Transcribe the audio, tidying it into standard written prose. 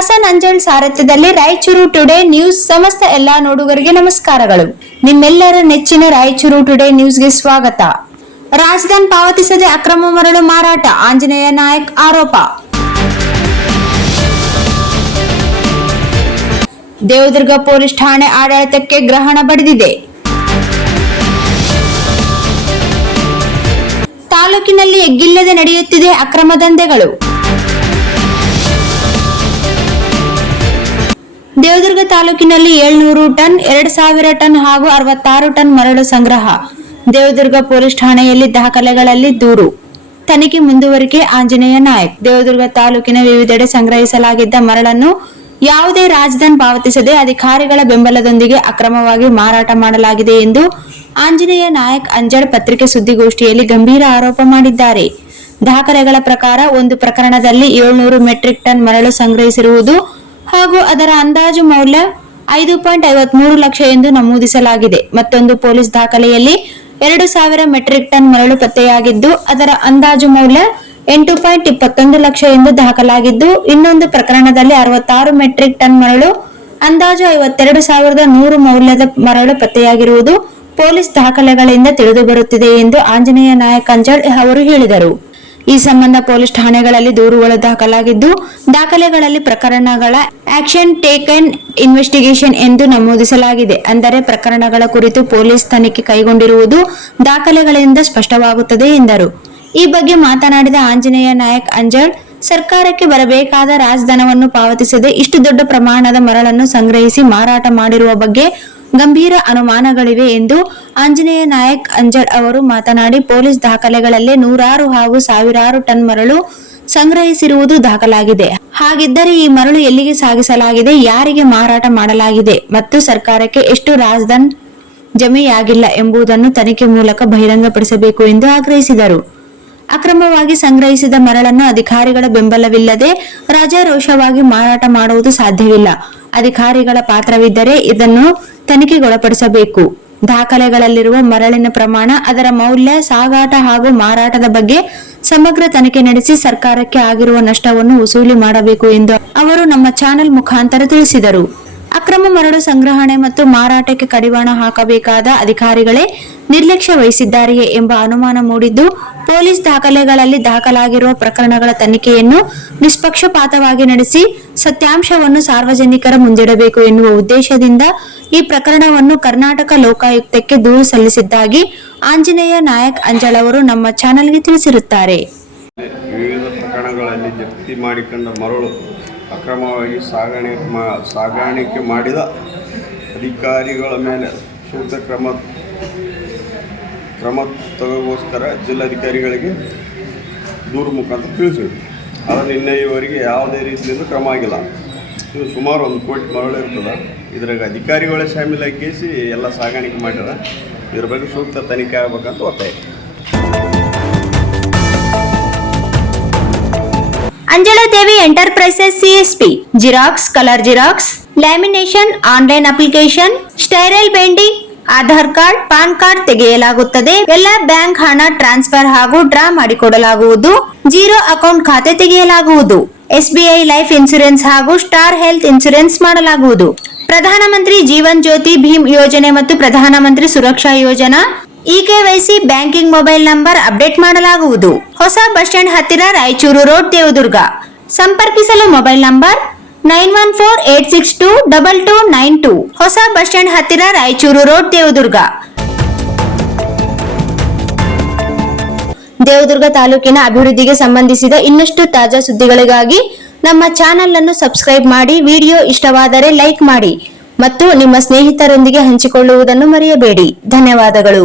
Hasan ಅಂಜಳ್ ಸಾರಥ್ಯದಲ್ಲಿ Raichur today news ಸಮಸ್ತ ಎಲ್ಲಾ ನೋಡುಗರಿಗೆ ನಮಸ್ಕಾರಗಳು. ನಿಮ್ಮೆಲ್ಲರ ನೆಚ್ಚಿನ ರಾಯಚೂರು ಟುಡೇ ನ್ಯೂಸ್ಗೆ ಸ್ವಾಗತ. ರಾಜಧಾನಿ ಪಾವತಿಸದೆ ಅಕ್ರಮ ಮರಳು ಮಾರಾಟ, ಆಂಜನೇಯ ನಾಯಕ್ ಆರೋಪ. ದೇವದುರ್ಗ ಪೊಲೀಸ್ ಠಾಣೆ ಆಡಳಿತಕ್ಕೆ ಗ್ರಹಣ ಬಡಿದಿದೆ. ತಾಲೂಕಿನಲ್ಲಿ ಎಗ್ಗಿಲ್ಲದೆ ನಡೆಯುತ್ತಿದೆ ಅಕ್ರಮ ದಂಧೆಗಳು. ದೇವದುರ್ಗ ತಾಲೂಕಿನಲ್ಲಿ 700 ಟನ್, 2000 ಟನ್ ಹಾಗೂ 66 ಟನ್ ಮರಳು ಸಂಗ್ರಹ. ದೇವದುರ್ಗ ಪೊಲೀಸ್ ಠಾಣೆಯಲ್ಲಿ ದಾಖಲೆಗಳಲ್ಲಿ ದೂರು. ತನಿಖೆ ಮುಂದುವರಿಕೆ, ಆಂಜನೇಯ ನಾಯಕ್. ದೇವದುರ್ಗ ತಾಲೂಕಿನ ವಿವಿಧೆಡೆ ಸಂಗ್ರಹಿಸಲಾಗಿದ್ದ ಮರಳನ್ನು ಯಾವುದೇ ರಾಜಧನ್ ಪಾವತಿಸದೆ ಅಧಿಕಾರಿಗಳ ಬೆಂಬಲದೊಂದಿಗೆ ಅಕ್ರಮವಾಗಿ ಮಾರಾಟ ಮಾಡಲಾಗಿದೆ ಎಂದು ಆಂಜನೇಯ ನಾಯಕ್ ಅಂಜಳ್ ಪತ್ರಿಕೆ ಸುದ್ದಿಗೋಷ್ಠಿಯಲ್ಲಿ ಗಂಭೀರ ಆರೋಪ ಮಾಡಿದ್ದಾರೆ. ದಾಖಲೆಗಳ ಪ್ರಕಾರ ಒಂದು ಪ್ರಕರಣದಲ್ಲಿ 700 ಮೆಟ್ರಿಕ್ ಟನ್ ಮರಳು ಸಂಗ್ರಹಿಸಿರುವುದು ಹಾಗೂ ಅದರ ಅಂದಾಜು ಮೌಲ್ಯ 5.53 ಲಕ್ಷ ಎಂದು ನಮೂದಿಸಲಾಗಿದೆ. ಮತ್ತೊಂದು ಪೊಲೀಸ್ ದಾಖಲೆಯಲ್ಲಿ 2000 ಮೆಟ್ರಿಕ್ ಟನ್ ಮರಳು ಪತ್ತೆಯಾಗಿದ್ದು ಅದರ ಅಂದಾಜು ಮೌಲ್ಯ 8.21 ಲಕ್ಷ ಎಂದು ದಾಖಲಾಗಿದ್ದು, ಇನ್ನೊಂದು ಪ್ರಕರಣದಲ್ಲಿ 66 ಮೆಟ್ರಿಕ್ ಟನ್ ಮರಳು ಅಂದಾಜು 52,100 ಮೌಲ್ಯದ ಮರಳು ಪತ್ತೆಯಾಗಿರುವುದು ಪೊಲೀಸ್ ದಾಖಲೆಗಳಿಂದ ತಿಳಿದುಬರುತ್ತಿದೆ ಎಂದು ಆಂಜನೇಯ ನಾಯಕ್ ಅಂಜಳ್ ಅವರು ಹೇಳಿದರು. ಈ ಸಂಬಂಧ ಪೊಲೀಸ್ ಠಾಣೆಗಳಲ್ಲಿ ದೂರುಗಳು ದಾಖಲಾಗಿದ್ದು, ದಾಖಲೆಗಳಲ್ಲಿ ಪ್ರಕರಣಗಳ ಆಕ್ಷನ್ ಟೇಕನ್ ಇನ್ವೆಸ್ಟಿಗೇಷನ್ ಎಂದು ನಮೂದಿಸಲಾಗಿದೆ. ಅಂದರೆ ಪ್ರಕರಣಗಳ ಕುರಿತು ಪೊಲೀಸ್ ತನಿಖೆ ಕೈಗೊಂಡಿರುವುದು ದಾಖಲೆಗಳಿಂದ ಸ್ಪಷ್ಟವಾಗುತ್ತದೆ ಎಂದರು. ಈ ಬಗ್ಗೆ ಮಾತನಾಡಿದ ಆಂಜನೇಯ ನಾಯಕ್ ಅಂಜಳ್, ಸರ್ಕಾರಕ್ಕೆ ಬರಬೇಕಾದ ರಾಜಧನವನ್ನು ಪಾವತಿಸದೆ ಇಷ್ಟು ದೊಡ್ಡ ಪ್ರಮಾಣದ ಮರಳನ್ನು ಸಂಗ್ರಹಿಸಿ ಮಾರಾಟ ಮಾಡಿರುವ ಬಗ್ಗೆ ಗಂಭೀರ ಅನುಮಾನಗಳಿವೆ ಎಂದು ಆಂಜನೇಯ ನಾಯಕ್ ಅಂಜಳ್ ಅವರು ಮಾತನಾಡಿ, ಪೊಲೀಸ್ ದಾಖಲೆಗಳಲ್ಲೇ ನೂರಾರು ಹಾಗೂ ಸಾವಿರಾರು ಟನ್ ಮರಳು ಸಂಗ್ರಹಿಸಿರುವುದು ದಾಖಲಾಗಿದೆ. ಹಾಗಿದ್ದರೆ ಈ ಮರಳು ಎಲ್ಲಿಗೆ ಸಾಗಿಸಲಾಗಿದೆ, ಯಾರಿಗೆ ಮಾರಾಟ ಮಾಡಲಾಗಿದೆ ಮತ್ತು ಸರ್ಕಾರಕ್ಕೆ ಎಷ್ಟು ರಾಜಧನ್ ಜಮೆಯಾಗಿಲ್ಲ ಎಂಬುದನ್ನು ತನಿಖೆ ಮೂಲಕ ಬಹಿರಂಗಪಡಿಸಬೇಕು ಎಂದು ಆಗ್ರಹಿಸಿದರು. ಅಕ್ರಮವಾಗಿ ಸಂಗ್ರಹಿಸಿದ ಮರಳನ್ನು ಅಧಿಕಾರಿಗಳ ಬೆಂಬಲವಿಲ್ಲದೆ ರಾಜಾರೋಷವಾಗಿ ಮಾರಾಟ ಮಾಡುವುದು ಸಾಧ್ಯವಿಲ್ಲ. ಅಧಿಕಾರಿಗಳ ಪಾತ್ರವಿದ್ದರೆ ಇದನ್ನು ತನಿಖೆಗೊಳಪಡಿಸಬೇಕು. ದಾಖಲೆಗಳಲ್ಲಿರುವ ಮರಳಿನ ಪ್ರಮಾಣ, ಅದರ ಮೌಲ್ಯ, ಸಾಗಾಟ ಹಾಗೂ ಮಾರಾಟದ ಬಗ್ಗೆ ಸಮಗ್ರ ತನಿಖೆ ನಡೆಸಿ ಸರ್ಕಾರಕ್ಕೆ ಆಗಿರುವ ನಷ್ಟವನ್ನು ವಸೂಲಿ ಮಾಡಬೇಕು ಎಂದು ಅವರು ನಮ್ಮ ಚಾನೆಲ್ ಮುಖಾಂತರ ತಿಳಿಸಿದರು. ಅಕ್ರಮ ಮರಳು ಸಂಗ್ರಹಣೆ ಮತ್ತು ಮಾರಾಟಕ್ಕೆ ಕಡಿವಾಣ ಹಾಕಬೇಕಾದ ಅಧಿಕಾರಿಗಳೇ ನಿರ್ಲಕ್ಷ್ಯ ವಹಿಸಿದ್ದಾರೆಯೇ ಎಂಬ ಅನುಮಾನ ಮೂಡಿದ್ದು, ಪೊಲೀಸ್ ದಾಖಲೆಗಳಲ್ಲಿ ದಾಖಲಾಗಿರುವ ಪ್ರಕರಣಗಳ ತನಿಖೆಯನ್ನು ನಿಷ್ಪಕ್ಷಪಾತವಾಗಿ ನಡೆಸಿ ಸತ್ಯಾಂಶವನ್ನು ಸಾರ್ವಜನಿಕರ ಮುಂದಿಡಬೇಕು ಎನ್ನುವ ಉದ್ದೇಶದಿಂದ ಈ ಪ್ರಕರಣವನ್ನು ಕರ್ನಾಟಕ ಲೋಕಾಯುಕ್ತಕ್ಕೆ ದೂರು ಸಲ್ಲಿಸಿದ್ದಾಗಿ ಆಂಜನೇಯ ನಾಯಕ್ ಅಂಜಳ್ ಅವರು ನಮ್ಮ ಚಾನೆಲ್ಗೆ ತಿಳಿಸಿರುತ್ತಾರೆ. ವಿವಿಧ ಪ್ರಕರಣಗಳಲ್ಲಿ ಜಪ್ತಿ ಮಾಡಿಕೊಂಡ ಮರಳು ಅಕ್ರಮವಾಗಿ ಸಾಗಾಣಿಕೆ ಮಾಡಿದ ಅಧಿಕಾರಿಗಳ ಮೇಲೆ ಸೂಕ್ತ ಕ್ರಮ ತಗೋಸ್ಕರ ಜಿಲ್ಲಾಧಿಕಾರಿಗಳಿಗೆ ದೂರು ಮುಖಾಂತರ ತಿಳಿಸಿದ್ವಿ. ಅದನ್ನು ಇನ್ನೂವರೆಗೆ ಯಾವುದೇ ರೀತಿಯಿಂದ ಕ್ರಮ ಆಗಿಲ್ಲ. ಇದು ಸುಮಾರು 1 ಕೋಟಿ ಮರಳು ಇರ್ತದೆ. ಇದ್ರಾಗ ಅಧಿಕಾರಿಗಳೇ ಶಾಮೀಲಾಗಿ ಎಲ್ಲ ಸಾಗಾಣಿಕೆ ಮಾಡ್ಯಾರ. ಇದ್ರ ಬಗ್ಗೆ ಸೂಕ್ತ ತನಿಖೆ ಆಗಬೇಕಂತ ಒತ್ತಾಯ. Anjaladevi enterprises CSP xerox, colour xerox, lamination, online application, spiral binding, Aadhaar card, PAN card ತೆಗೆಯಲಾಗುತ್ತದೆ. ಎಲ್ಲ ಬ್ಯಾಂಕ್ ಹಣ ಟ್ರಾನ್ಸ್ಫರ್ ಹಾಗೂ ಡ್ರಾ ಮಾಡಿಕೊಡಲಾಗುವುದು. ಜೀರೋ ಅಕೌಂಟ್ ಖಾತೆ ತೆಗೆಯಲಾಗುವುದು. SBI ಲೈಫ್ ಇನ್ಶೂರೆನ್ಸ್ ಹಾಗೂ ಸ್ಟಾರ್ ಹೆಲ್ತ್ ಇನ್ಶೂರೆನ್ಸ್ ಮಾಡಲಾಗುವುದು. ಪ್ರಧಾನಮಂತ್ರಿ ಜೀವನ್ ಜ್ಯೋತಿ ಭೀಮ್ ಯೋಜನೆ ಮತ್ತು ಪ್ರಧಾನಮಂತ್ರಿ ಸುರಕ್ಷಾ ಯೋಜನಾ EKYC banking mobile number update ಮಾಡಲಾಗುವುದು. ಹೊಸ ಬಸ್ ಸ್ಟ್ಯಾಂಡ್ ಹತ್ತಿರ, ರಾಯಚೂರು ರೋಡ್, ದೇವದುರ್ಗ. ಸಂಪರ್ಕಿಸಲು ಮೊಬೈಲ್ ನಂಬರ್ 9148622292. ಹೊಸ ಬಸ್ ಸ್ಟ್ಯಾಂಡ್ ಹತ್ತಿರ, ರಾಯಚೂರು ರೋಡ್, ದೇವದುರ್ಗ. ದೇವದುರ್ಗ ತಾಲೂಕಿನ ಅಭಿವೃದ್ಧಿಗೆ ಸಂಬಂಧಿಸಿದ ಇನ್ನಷ್ಟು ತಾಜಾ ಸುದ್ದಿಗಳಿಗಾಗಿ ನಮ್ಮ ಚಾನೆಲ್ ಅನ್ನು ಸಬ್ಸ್ಕ್ರೈಬ್ ಮಾಡಿ. ವಿಡಿಯೋ ಇಷ್ಟವಾದರೆ ಲೈಕ್ ಮಾಡಿ ಮತ್ತು ನಿಮ್ಮ ಸ್ನೇಹಿತರೊಂದಿಗೆ ಹಂಚಿಕೊಳ್ಳುವುದನ್ನು ಮರೆಯಬೇಡಿ. ಧನ್ಯವಾದಗಳು.